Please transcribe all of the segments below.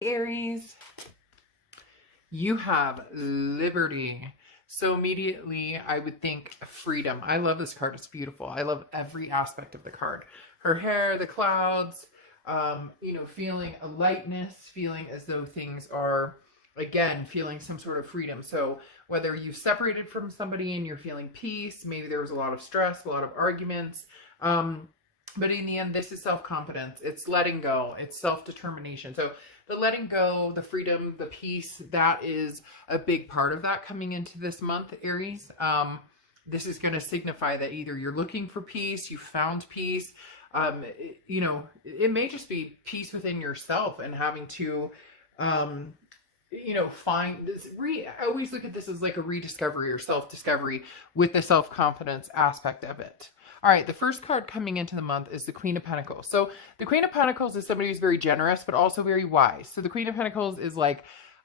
Aries, you have liberty. So immediately I would think freedom. I love this card. It's beautiful. I love every aspect of the card. Her hair, the clouds, feeling a lightness, feeling as though things are, again, feeling some sort of freedom. So whether you've separated from somebody and you're feeling peace, maybe there was a lot of stress, a lot of arguments. But in the end, this is self-confidence. It's letting go. It's self-determination. So the letting go, the freedom, the peace, that is a big part of that coming into this month, Aries. This is going to signify that either you're looking for peace, you found peace. It may just be peace within yourself and having to, find this. I always look at this as like a rediscovery or self-discovery with the self-confidence aspect of it. All right, the first card coming into the month is the Queen of Pentacles. So the Queen of Pentacles is somebody who's very generous, but also very wise. So the Queen of Pentacles is like,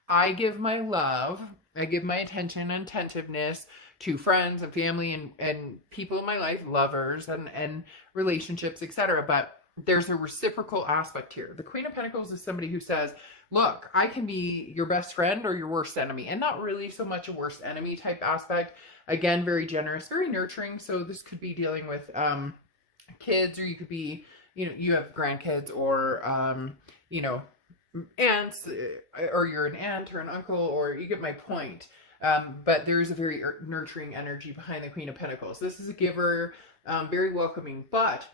I give my love, I give my attention and attentiveness to friends and family and people in my life, lovers and relationships, etc. But there's a reciprocal aspect here. The Queen of Pentacles is somebody who says, look, I can be your best friend or your worst enemy, and not really so much a worst enemy type aspect. Again, very generous, very nurturing. So this could be dealing with kids, or you could be, you have grandkids, or, aunts, or you're an aunt or an uncle, or you get my point. But there is a very nurturing energy behind the Queen of Pentacles. This is a giver, very welcoming. But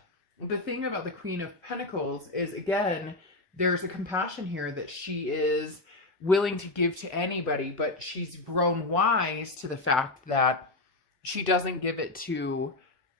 the thing about the Queen of Pentacles is, again, there's a compassion here that she is willing to give to anybody, but she's grown wise to the fact that she doesn't give it to,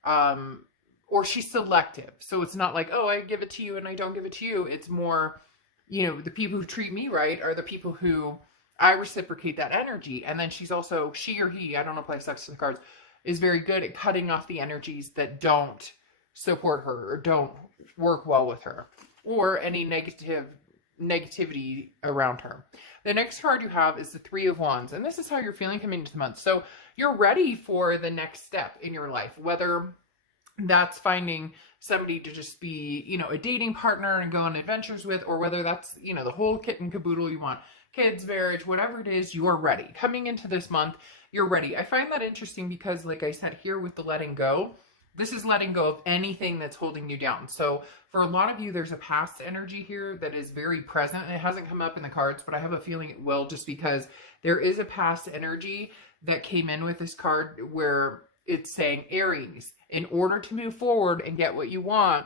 or she's selective. So it's not like, oh, I give it to you and I don't give it to you. It's more, the people who treat me right are the people who I reciprocate that energy. And then she's also, she or he, I don't know if I sex to the cards, is very good at cutting off the energies that don't support her or don't work well with her, or any negativity around her. The next card you have is the Three of Wands, and this is how you're feeling coming into the month. So you're ready for the next step in your life, whether that's finding somebody to just be, a dating partner and go on adventures with, or whether that's, the whole kit and caboodle you want, kids, marriage, whatever it is, you are ready. Coming into this month, you're ready. I find that interesting because, like I said here with the letting go, this is letting go of anything that's holding you down. So for a lot of you, there's a past energy here that is very present. And it hasn't come up in the cards, but I have a feeling it will, just because there is a past energy that came in with this card where it's saying, Aries, in order to move forward and get what you want,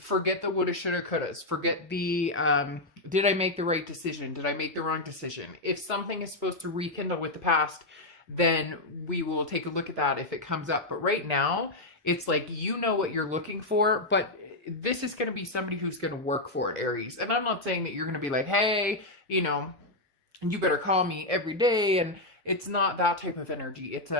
forget the woulda, shoulda, couldas. Forget the, did I make the right decision? Did I make the wrong decision? If something is supposed to rekindle with the past, then we will take a look at that if it comes up. But right now, it's like, what you're looking for, but this is going to be somebody who's going to work for it, Aries. And I'm not saying that you're going to be like, hey, you better call me every day. And it's not that type of energy. It's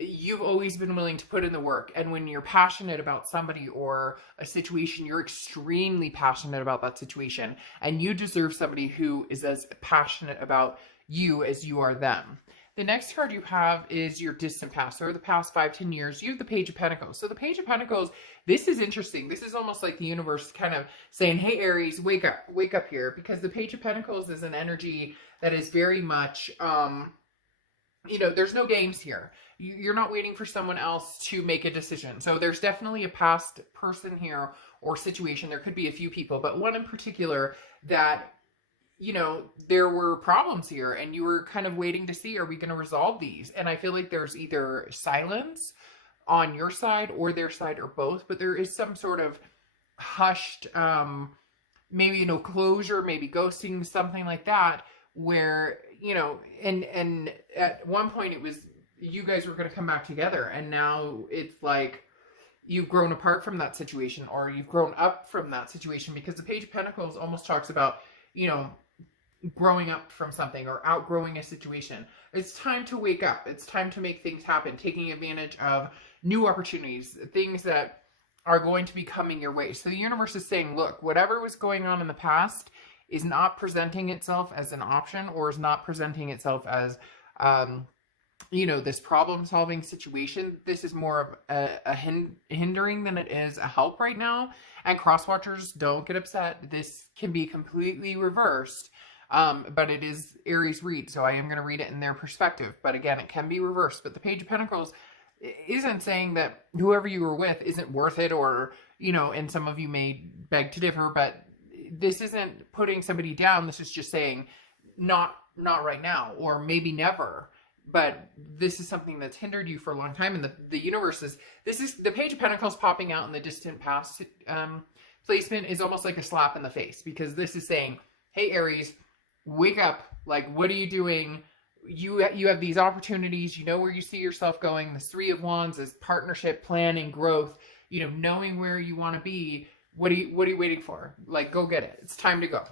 you've always been willing to put in the work. And when you're passionate about somebody or a situation, you're extremely passionate about that situation. And you deserve somebody who is as passionate about you as you are them. The next card you have is your distant past, or the past 5-10 years. You have the Page of Pentacles. So the Page of Pentacles, this is interesting. This is almost like the universe kind of saying, hey, Aries, wake up here. Because the Page of Pentacles is an energy that is very much, there's no games here. You're not waiting for someone else to make a decision. So there's definitely a past person here or situation. There could be a few people, but one in particular that, there were problems here and you were kind of waiting to see, are we going to resolve these? And I feel like there's either silence on your side or their side, or both, but there is some sort of hushed, maybe no closure, maybe ghosting, something like that, where, and at one point it was, you guys were going to come back together, and now it's like you've grown apart from that situation, or you've grown up from that situation, because the Page of Pentacles almost talks about, growing up from something or outgrowing a situation. It's time to wake up. It's time to make things happen, taking advantage of new opportunities, things that are going to be coming your way. So the universe is saying, look, whatever was going on in the past is not presenting itself as an option, or is not presenting itself as you know, this problem solving situation. This is more of a hindering than it is a help right now. And cross watchers, don't get upset. This can be completely reversed. But it is Aries read, so I am going to read it in their perspective. But again, it can be reversed. But the Page of Pentacles isn't saying that whoever you were with isn't worth it, or, you know, and some of you may beg to differ, but this isn't putting somebody down. This is just saying not right now, or maybe never. But this is something that's hindered you for a long time. And the universe is, this is the Page of Pentacles popping out in the distant past placement is almost like a slap in the face, because this is saying, hey, Aries, wake up. Like, what are you doing? You have these opportunities. You know where you see yourself going. This Three of Wands is partnership, planning, growth, you know, knowing where you want to be. What are you waiting for? Like, go get it. It's time to go.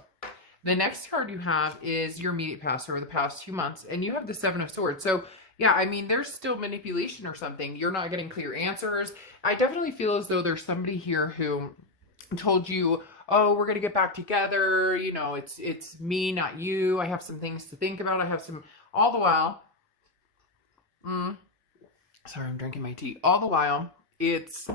The next card you have is your immediate past, over the past 2 months, and you have the Seven of Swords. So yeah, I mean, there's still manipulation or something. You're not getting clear answers. I definitely feel as though there's somebody here who told you, oh, we're going to get back together. You know, it's me, not you. I have some things to think about. I have some, all the while, sorry, I'm drinking my tea. All the while, it's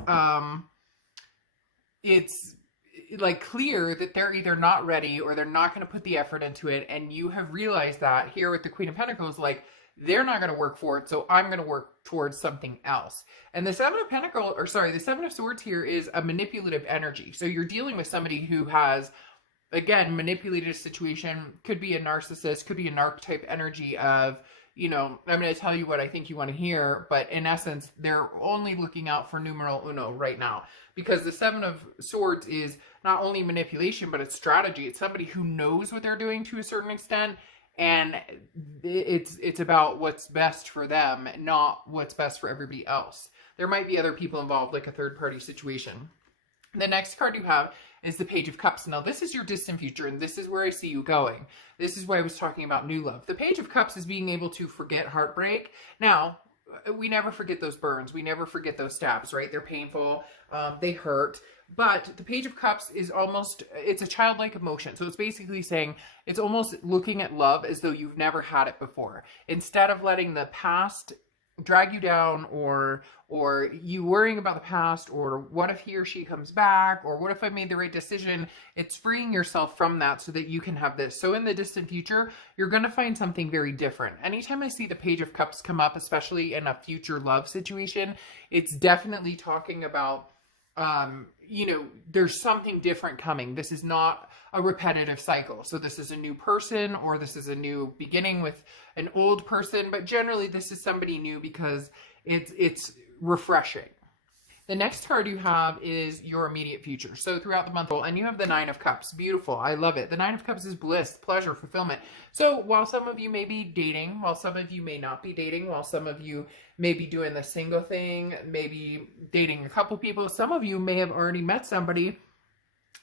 like clear that they're either not ready or they're not going to put the effort into it. And you have realized that here with the Queen of Pentacles, like, they're not going to work for it, so I'm going to work towards something else. And the Seven of Pentacles, or sorry, the Seven of Swords here is a manipulative energy. So you're dealing with somebody who has, again, manipulated a situation. Could be a narcissist, could be an archetype energy of, you know, I'm going to tell you what I think you want to hear, but in essence, they're only looking out for numero uno right now. Because the Seven of Swords is not only manipulation, but it's strategy. It's somebody who knows what they're doing to a certain extent, and it's about what's best for them, not what's best for everybody else. There might be other people involved, like a third-party situation. The next card you have is the Page of Cups. Now, this is your distant future, and this is where I see you going. This is why I was talking about new love. The Page of Cups is being able to forget heartbreak. Now, we never forget those burns. We never forget those stabs, right? They're painful. They hurt. But the Page of Cups is almost, it's a childlike emotion. So it's basically saying, it's almost looking at love as though you've never had it before. Instead of letting the past drag you down, or you worrying about the past, or what if he or she comes back, or what if I made the right decision, it's freeing yourself from that so that you can have this. So in the distant future, you're going to find something very different. Anytime I see the Page of Cups come up, especially in a future love situation, it's definitely talking about, you know, there's something different coming. This is not a repetitive cycle. So this is a new person, or this is a new beginning with an old person, but generally this is somebody new because it's refreshing. The next card you have is your immediate future. So throughout the month, and you have the Nine of Cups. Beautiful. I love it. The Nine of Cups is bliss, pleasure, fulfillment. So while some of you may be dating, while some of you may not be dating, while some of you may be doing the single thing, maybe dating a couple people, some of you may have already met somebody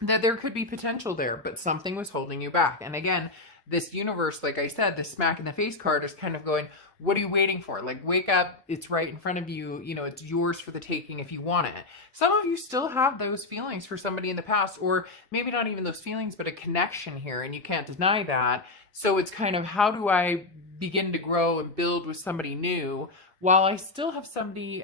that there could be potential there, but something was holding you back. And again, this universe, like I said, the smack in the face card is kind of going, what are you waiting for? Like, wake up. It's right in front of you. You know, it's yours for the taking if you want it. Some of you still have those feelings for somebody in the past, or maybe not even those feelings, but a connection here, and you can't deny that. So it's kind of, how do I begin to grow and build with somebody new while I still have somebody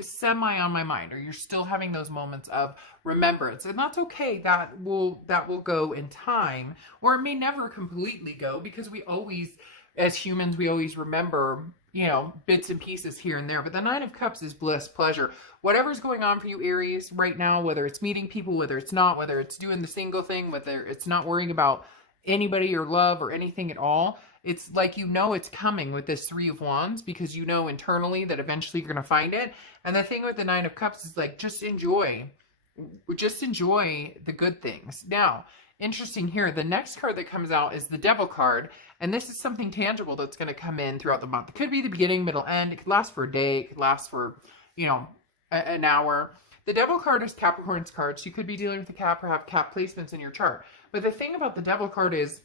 semi on my mind, or you're still having those moments of remembrance. And that's okay. That will go in time, or it may never completely go, because we always, as humans, we always remember, you know, bits and pieces here and there. But the Nine of Cups is bliss, pleasure. Whatever's going on for you, Aries, right now, whether it's meeting people, whether it's not, whether it's doing the single thing, whether it's not worrying about anybody or love or anything at all, it's like, you know, it's coming with this Three of Wands, because you know internally that eventually you're going to find it. And the thing with the Nine of Cups is, like, just enjoy the good things. Now, interesting here, the next card that comes out is the Devil card, and this is something tangible that's going to come in throughout the month. It could be the beginning, middle, end. It could last for a day. It could last for, you know, an hour. The Devil card is Capricorn's card, so you could be dealing with a Cap or have Cap placements in your chart. But the thing about the Devil card is,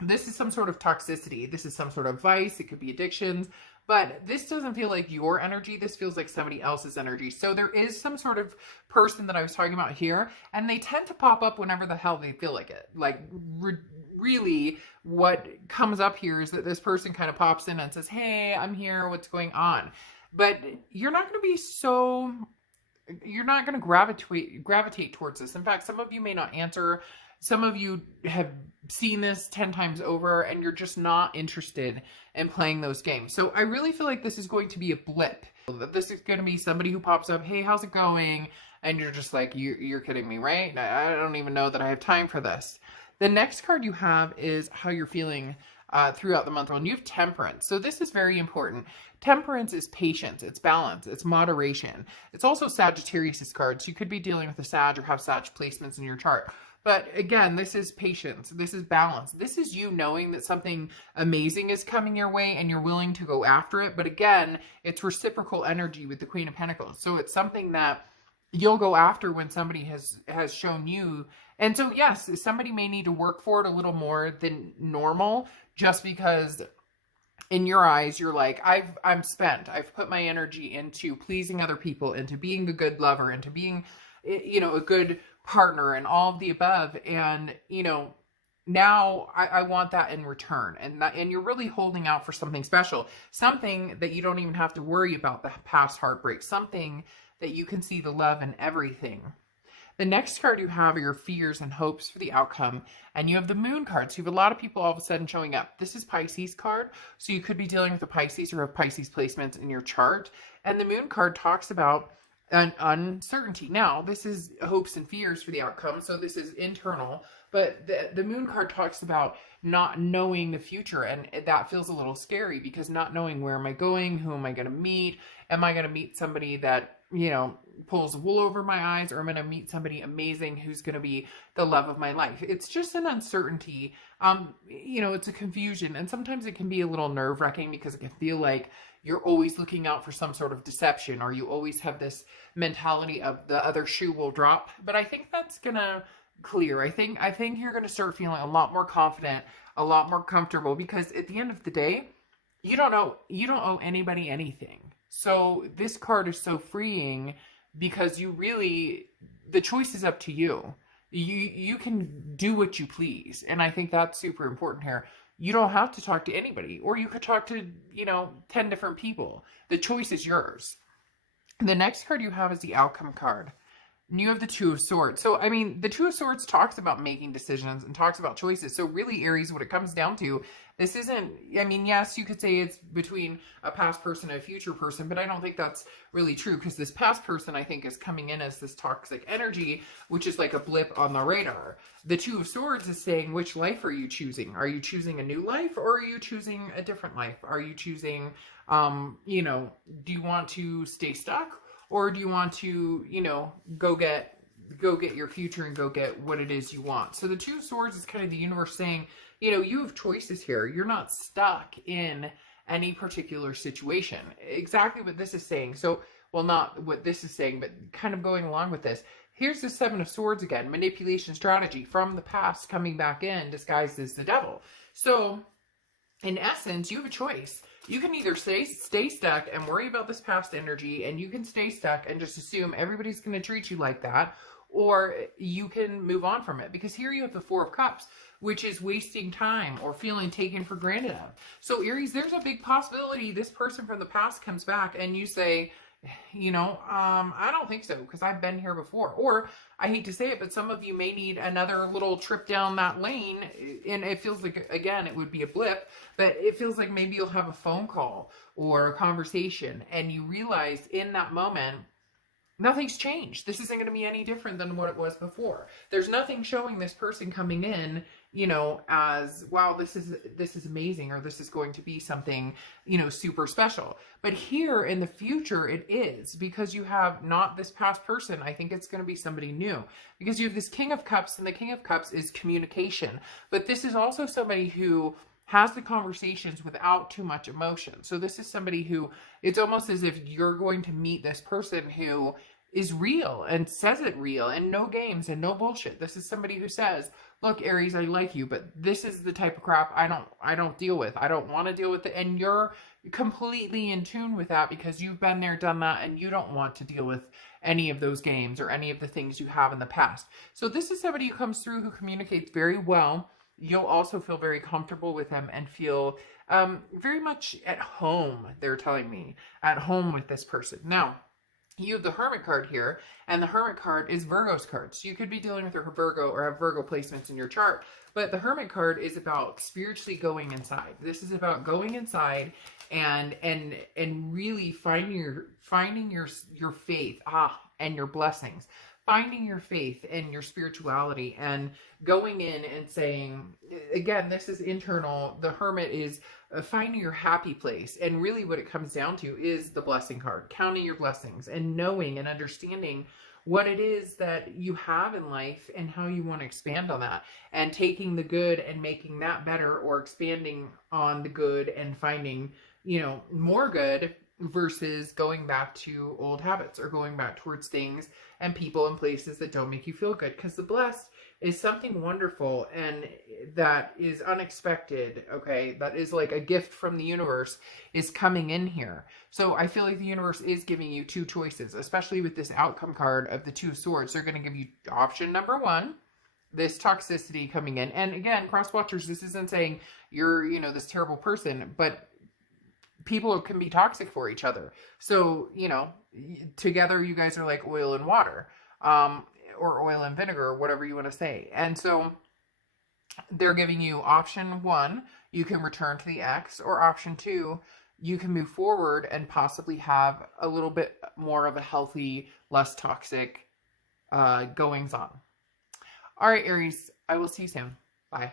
this is some sort of toxicity. This is some sort of vice. It could be addictions. But this doesn't feel like your energy. This feels like somebody else's energy. So there is some sort of person that I was talking about here. And they tend to pop up whenever the hell they feel like it. Like, really, what comes up here is that this person kind of pops in and says, hey, I'm here, what's going on? But you're not going to be so, you're not going to gravitate towards this. In fact, some of you may not answer. Some of you have seen this 10 times over and you're just not interested in playing those games. So I really feel like this is going to be a blip. This is going to be somebody who pops up, hey, how's it going? And you're just like, you're kidding me, right? I don't even know that I have time for this. The next card you have is how you're feeling throughout the month. And you have temperance. So this is very important. Temperance is patience, it's balance, it's moderation. It's also Sagittarius's card. So you could be dealing with a Sag or have Sag placements in your chart. But again, this is patience. This is balance. This is you knowing that something amazing is coming your way and you're willing to go after it. But again, it's reciprocal energy with the Queen of Pentacles. So it's something that you'll go after when somebody has shown you. And so, yes, somebody may need to work for it a little more than normal just because in your eyes, you're like, I'm spent. I've put my energy into pleasing other people, into being a good lover, into being, you know, a good partner and all of the above. And, you know, now I want that in return. And you're really holding out for something special, something that you don't even have to worry about the past heartbreak, something that you can see the love in everything. The next card you have are your fears and hopes for the outcome. And you have the Moon card. So you have a lot of people all of a sudden showing up. This is Pisces card. So you could be dealing with a Pisces or have Pisces placements in your chart. And the Moon card talks about an uncertainty. Now, this is hopes and fears for the outcome. So this is internal. But the Moon card talks about not knowing the future. And that feels a little scary because not knowing where am I going? Who am I going to meet? Am I going to meet somebody that, you know, pulls wool over my eyes, or I'm going to meet somebody amazing who's going to be the love of my life? It's just an uncertainty. You know, it's a confusion. And sometimes it can be a little nerve-wracking because it can feel like you're always looking out for some sort of deception, or you always have this mentality of the other shoe will drop. But I think that's going to clear. I think you're going to start feeling a lot more confident, a lot more comfortable, because at the end of the day, you don't owe anybody anything. So this card is so freeing because the choice is up to you. You can do what you please. And I think that's super important here. You don't have to talk to anybody, or you could talk to, 10 different people. The choice is yours. The next card you have is the outcome card. And you have the Two of Swords. So, I mean, the Two of Swords talks about making decisions and talks about choices. So really, Aries, what it comes down to, this isn't, I mean, yes, you could say it's between a past person and a future person, but I don't think that's really true, because this past person, I think, is coming in as this toxic energy, which is like a blip on the radar. The Two of Swords is saying, which life are you choosing? Are you choosing a new life, or are you choosing a different life? Are you choosing, do you want to stay stuck? Or do you want to, go get your future and go get what it is you want? So the Two of Swords is kind of the universe saying, you have choices here. You're not stuck in any particular situation. Exactly what this is saying. So, well, not what this is saying, but kind of going along with this. Here's the Seven of Swords again. Manipulation strategy from the past coming back in disguised as the devil. So, in essence, you have a choice. You can either stay stuck and worry about this past energy, and you can stay stuck and just assume everybody's going to treat you like that, or you can move on from it. Because here you have the Four of Cups, which is wasting time or feeling taken for granted of. So Aries, there's a big possibility this person from the past comes back and you say, I don't think so, because I've been here before. Or, I hate to say it, but some of you may need another little trip down that lane, and it feels like, again, it would be a blip, but it feels like maybe you'll have a phone call or a conversation, and you realize in that moment, nothing's changed. This isn't going to be any different than what it was before. There's nothing showing this person coming in, as, wow, this is amazing, or this is going to be something, super special. But here in the future, it is, because you have not this past person. I think it's going to be somebody new, because you have this King of Cups, and the King of Cups is communication. But this is also somebody who has the conversations without too much emotion. So this is somebody who, it's almost as if you're going to meet this person who is real and says it real, and no games and no bullshit. This is somebody who says, look, Aries, I like you, but this is the type of crap I don't deal with. I don't want to deal with it. And you're completely in tune with that because you've been there, done that, and you don't want to deal with any of those games or any of the things you have in the past. So this is somebody who comes through who communicates very well. you'll also feel very comfortable with them and feel very much at home, they're telling me, at home with this person. Now, you have the Hermit card here, and the Hermit card is Virgo's card. So you could be dealing with a Virgo or have Virgo placements in your chart. But the Hermit card is about spiritually going inside. This is about going inside and really finding your faith, and your blessings. Finding your faith and your spirituality and going in and saying, again, this is internal. The Hermit is finding your happy place. And really what it comes down to is the blessing card, counting your blessings and knowing and understanding what it is that you have in life and how you want to expand on that, and taking the good and making that better, or expanding on the good and finding, more good, versus going back to old habits or going back towards things and people and places that don't make you feel good. Because the blessed is something wonderful and that is unexpected, okay? That is like a gift from the universe is coming in here. So I feel like the universe is giving you two choices, especially with this outcome card of the Two of Swords. They're going to give you option number one, this toxicity coming in. And again, cross watchers, this isn't saying you're, this terrible person, but people can be toxic for each other. So, together you guys are like oil and water, or oil and vinegar, whatever you want to say. And so they're giving you option one, you can return to the ex, or option two, you can move forward and possibly have a little bit more of a healthy, less toxic goings on. All right, Aries, I will see you soon. Bye.